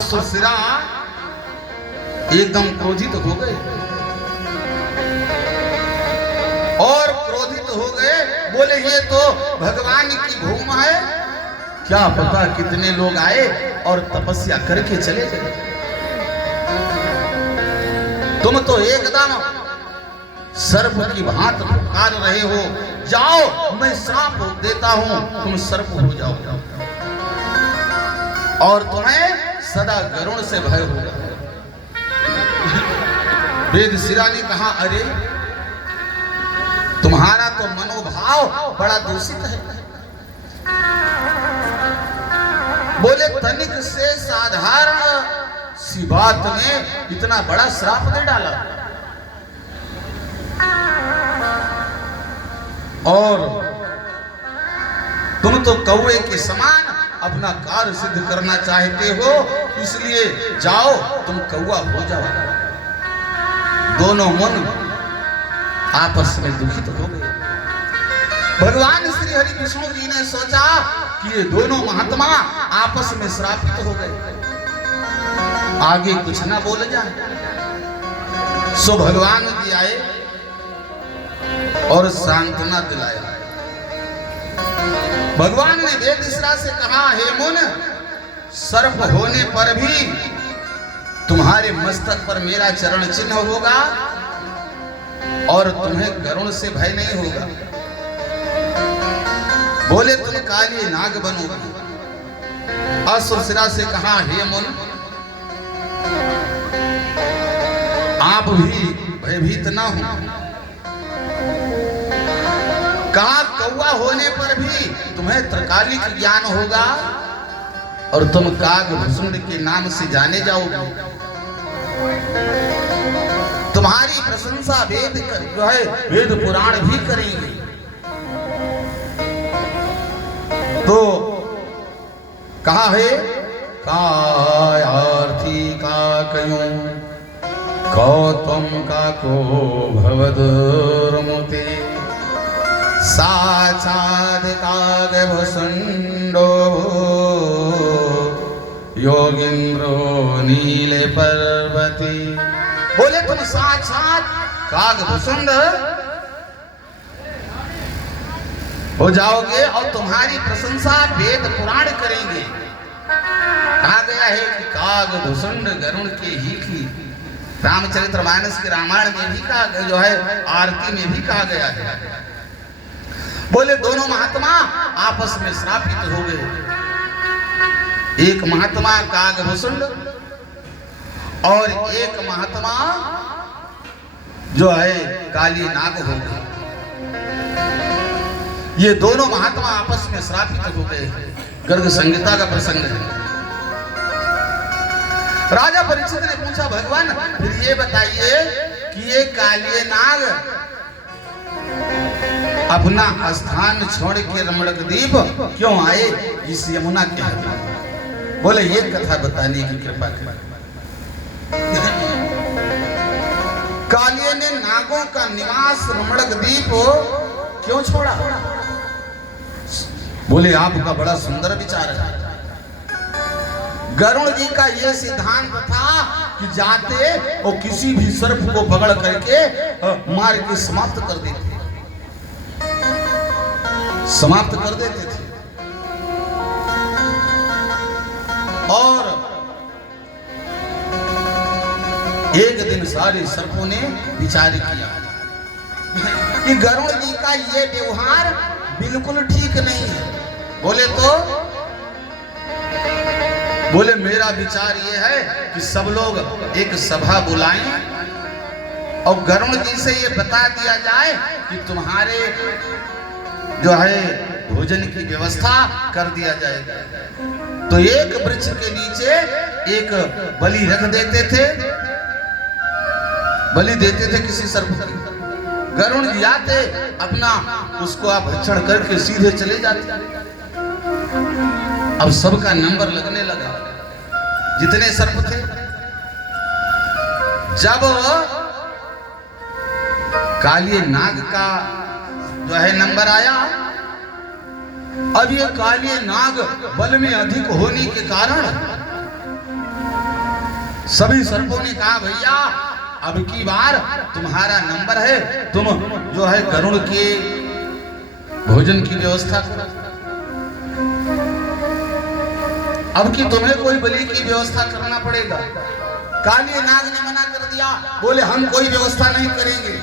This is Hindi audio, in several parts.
सुरसिरा एकदम क्रोधित हो गए और क्रोधित हो गए, बोले ये तो भगवान की भूमि है, क्या पता कितने लोग आए और तपस्या करके चले गए। तुम तो एकदम सर्प की भांति पुकार रहे हो, जाओ मैं श्राप देता हूं, तुम सर्प हो जाओ और तुम्हें सदा गरुण से भय होगा। वेदशिरा ने कहा, अरे तुम्हारा तो मनोभाव बड़ा दूषित है। बोले तनिक से साधारण सी बात में इतना बड़ा श्राप दे डाला और तुम तो कौवे के समान अपना कार्य सिद्ध करना चाहते हो, इसलिए जाओ तुम कौवा हो जाओ। दोनों मन आपस में दुखित हो गए। भगवान श्री हरि विष्णु जी ने सोचा कि ये दोनों महात्मा आपस में श्रापित हो गए, आगे कुछ ना बोल जाए। सो भगवान जी आए और सांत्वना दिलाया। भगवान ने वेदशिरा से कहा, हे मुन, सर्प होने पर भी तुम्हारे मस्तक पर मेरा चरण चिन्ह होगा और तुम्हें गरुण से भय नहीं होगा। बोले तुम काली नाग बनोगे। असुरसिरा से कहा, हे मुन, आप भी भयभीत ना हो। कहा कौवा होने पर भी तुम्हें त्रिकालिक ज्ञान होगा और तुम काग भुसुंड के नाम से जाने जाओगे। तुम्हारी प्रशंसा वेद जो है वेद पुराण भी करेंगे। तो कहा है, कायार्थी का कयूं गौतम का को भवदुर्मुते साक्षात् कागभुसुंडो योगींद्रो नीले पर्वती। बोले तुम साक्षात कागभुसुंड हो जाओगे और तुम्हारी प्रशंसा वेद पुराण करेंगे। कहा गया है कि कागभुसुंड गरुण के ही की रामचरितमानस के रामायण में भी कहा, जो है आरती में भी कहा गया है। बोले दोनों महात्मा आपस में श्रापित हो गए। एक महात्मा कागभुसुंड और एक महात्मा जो है काली नाग हो गए। ये दोनों महात्मा आपस में श्रापित हो गए। गर्ग संहिता का प्रसंग है। राजा परीक्षित ने पूछा, भगवान फिर ये बताइए कि ये काली नाग अपना स्थान छोड़ के रमणकद्वीप क्यों आए इस यमुना के? बोले ये कथा बताने की कृपा करें। कालिये ने नागों का निवास रमणकद्वीप क्यों छोड़ा? बोले आपका बड़ा सुंदर विचार है। गरुण जी का यह सिद्धांत था कि जाते और किसी भी सर्प को पकड़ करके मार के समाप्त कर देते थे। और एक दिन सारे सर्पों ने विचार किया कि गरुड़ जी का ये व्यवहार बिल्कुल ठीक नहीं है। बोले मेरा विचार ये है कि सब लोग एक सभा बुलाएं और गरुड़ जी से ये बता दिया जाए कि तुम्हारे जो है भोजन की व्यवस्था कर दिया जाएगा। तो एक वृक्ष के नीचे एक बलि रख देते थे, बलि देते थे किसी सर्प की। गरुड़ जी आते, अपना उसको आप भक्षण करके सीधे चले जाते। अब सबका नंबर लगने लगा, जितने सर्प थे। जब काली नाग का जो है नंबर आया, अब ये काली नाग बल में अधिक होने के कारण सभी सर्पों ने कहा भैया अब की बार तुम्हारा नंबर है, तुम जो है गरुड़ के भोजन की व्यवस्था करो। अब की तुम्हें कोई बलि की व्यवस्था करना पड़ेगा। काली नाग ने मना कर दिया, बोले हम कोई व्यवस्था नहीं करेंगे।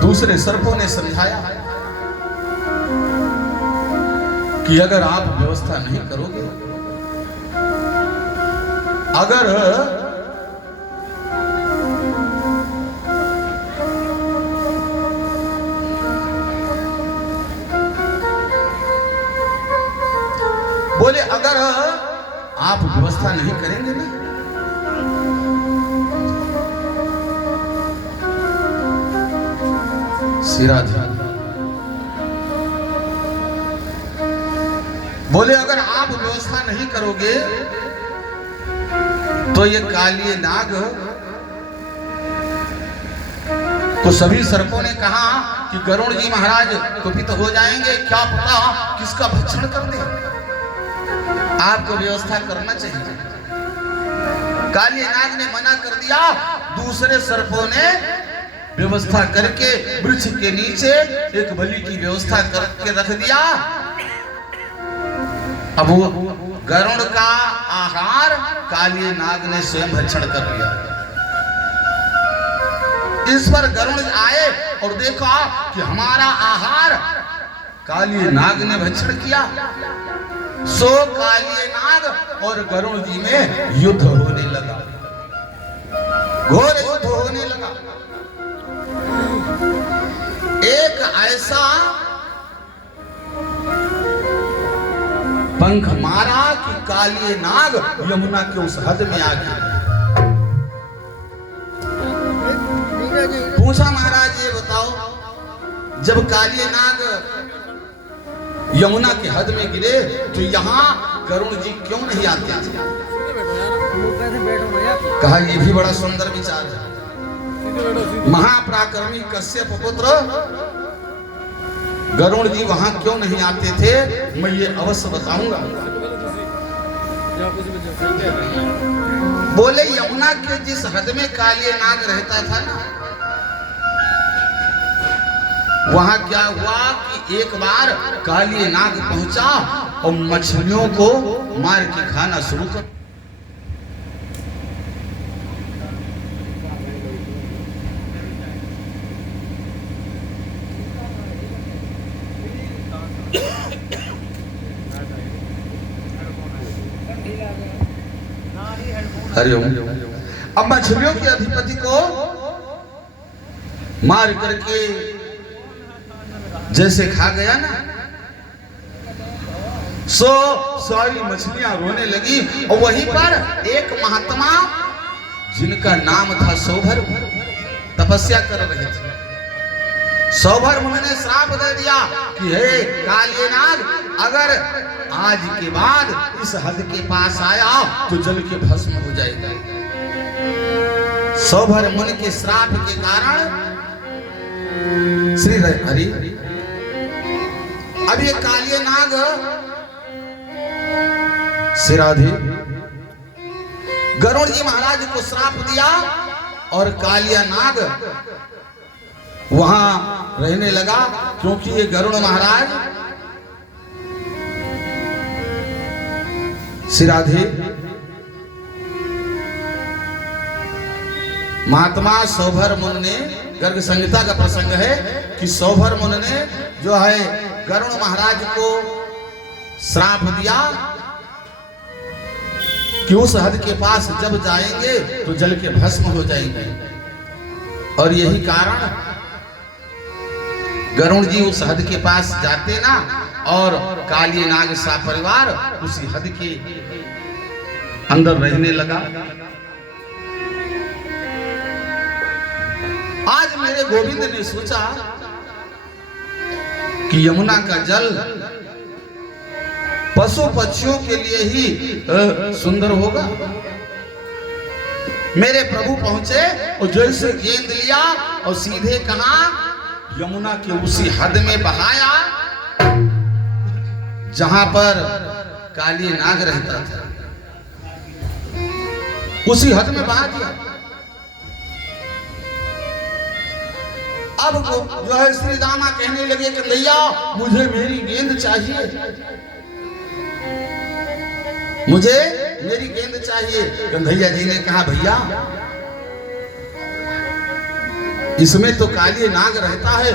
दूसरे सर्पों ने समझाया कि अगर आप व्यवस्था नहीं करोगे, अगर बोले अगर आप व्यवस्था नहीं करेंगे ना, सिराज बोले अगर आप व्यवस्था नहीं करोगे तो ये काली नाग तो सभी सर्पों ने कहा कि गरुड़ जी महाराज कुपित हो जाएंगे, क्या पता किसका भक्षण कर दे, आपको व्यवस्था करना चाहिए। काली नाग ने मना कर दिया। दूसरे सर्पों ने व्यवस्था करके वृक्ष के नीचे एक बलि की व्यवस्था करके रख दिया। अब वो गरुड़ का आहार काली नाग ने स्वयं भक्षण कर लिया। इस पर गरुड़ आए और देखा कि हमारा आहार काली नाग ने भक्षण किया। सो काली नाग और गरुड़ जी में युद्ध होने लगा, घोर युद्ध होने लगा। एक ऐसा पंख मारा कि काली नाग यमुना के उस हद में आ गई। पूछा महाराज ये बताओ, जब काली नाग यमुना के हद में गिरे तो यहाँ गरुड़ जी क्यों नहीं आते थे? कहा ये भी बड़ा सुंदर विचार है। महापराक्रमी कश्यप पुत्र गरुड़ जी वहां क्यों नहीं आते थे, मैं ये अवश्य बताऊंगा। बोले यमुना के जिस हद में काली नाग रहता था ना, वहां क्या हुआ कि एक बार काली नाग पहुंचा और मछलियों को मार के खाना शुरू कर। हरिओम। अब मछलियों के अधिपति को मार करके जैसे खा गया ना, सो सारी मछलियां रोने लगी। और वहीं पर एक महात्मा जिनका नाम था सौभर तपस्या कर रहे थे। सौभर मुनि ने श्राप दे दिया कि हे काली नाग, अगर आज के बाद इस हद के पास आया तो जल के भस्म हो जाएगा। सौभर मुनि के श्राप के कारण श्री हरि अब ये काली नाग सिराधि गरुड़ जी महाराज को श्राप दिया और कालिया नाग वहां रहने लगा, क्योंकि ये गरुड़ महाराज सिराधि महात्मा सौभर मुनि ने, गर्ग संहिता का प्रसंग है कि सौभर मुनि ने जो है गरुड़ महाराज को श्राप दिया कि उस हद के पास जब जाएंगे तो जल के भस्म हो जाएंगे। और यही कारण गरुड़ जी उस हद के पास जाते ना, और काली नाग सा परिवार उसी हद के अंदर रहने लगा। आज मेरे गोविंद ने सोचा कि यमुना का जल पशु पक्षियों के लिए ही सुंदर होगा। मेरे प्रभु पहुंचे और जैसे गेंद लिया और सीधे कहा यमुना के उसी हद में बहाया जहां पर काली नाग रहता था। उसी हद में बहा दिया। अब जो है श्री दामा कहने लगे कि भैया मुझे मेरी गेंद चाहिए, मुझे मेरी गेंद चाहिए। कन्हैया जी ने कहा भैया इसमें तो काली नाग रहता है,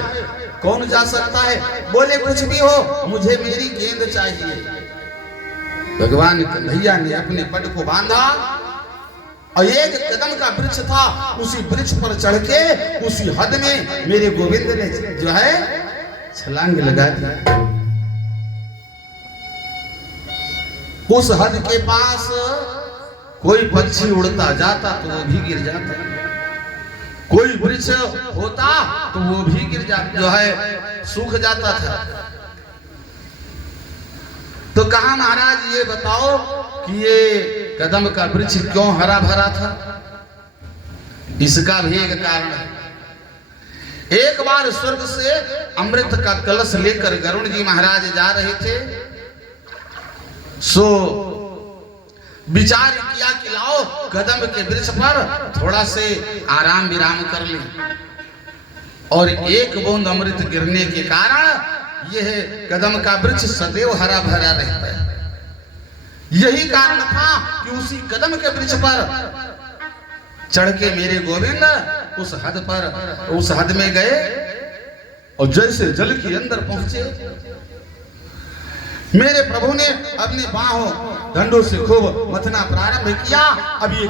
कौन जा सकता है? बोले कुछ भी हो मुझे मेरी गेंद चाहिए। भगवान कन्हैया ने अपने पट को बांधा और एक कदम का वृक्ष था, उसी वृक्ष पर चढ़ के उसी हद में मेरे गोविंद ने जो है छलांग लगा दी। उस हद के पास कोई पक्षी उड़ता जाता तो वो भी गिर जाता, कोई वृक्ष होता तो वो भी गिर जाता, जो है सूख जाता था। तो कहा महाराज ये बताओ कि ये कदम का वृक्ष क्यों हरा भरा था? इसका भी एक कारण है। एक बार स्वर्ग से अमृत का कलश लेकर गरुड़ जी महाराज जा रहे थे, सो विचार किया कि लाओ कदम के वृक्ष पर थोड़ा से आराम विराम कर ले, और एक बूंद अमृत गिरने के कारण यह कदम का वृक्ष सदैव हरा भरा रहता है। यही कारण था कि उसी कदम के वृक्ष पर चढ़ के मेरे गोविंद उस हद में गए, और जैसे जल के अंदर पहुंचे मेरे प्रभु ने अपने बाहों डंडों से खूब मथना प्रारंभ किया। अब ये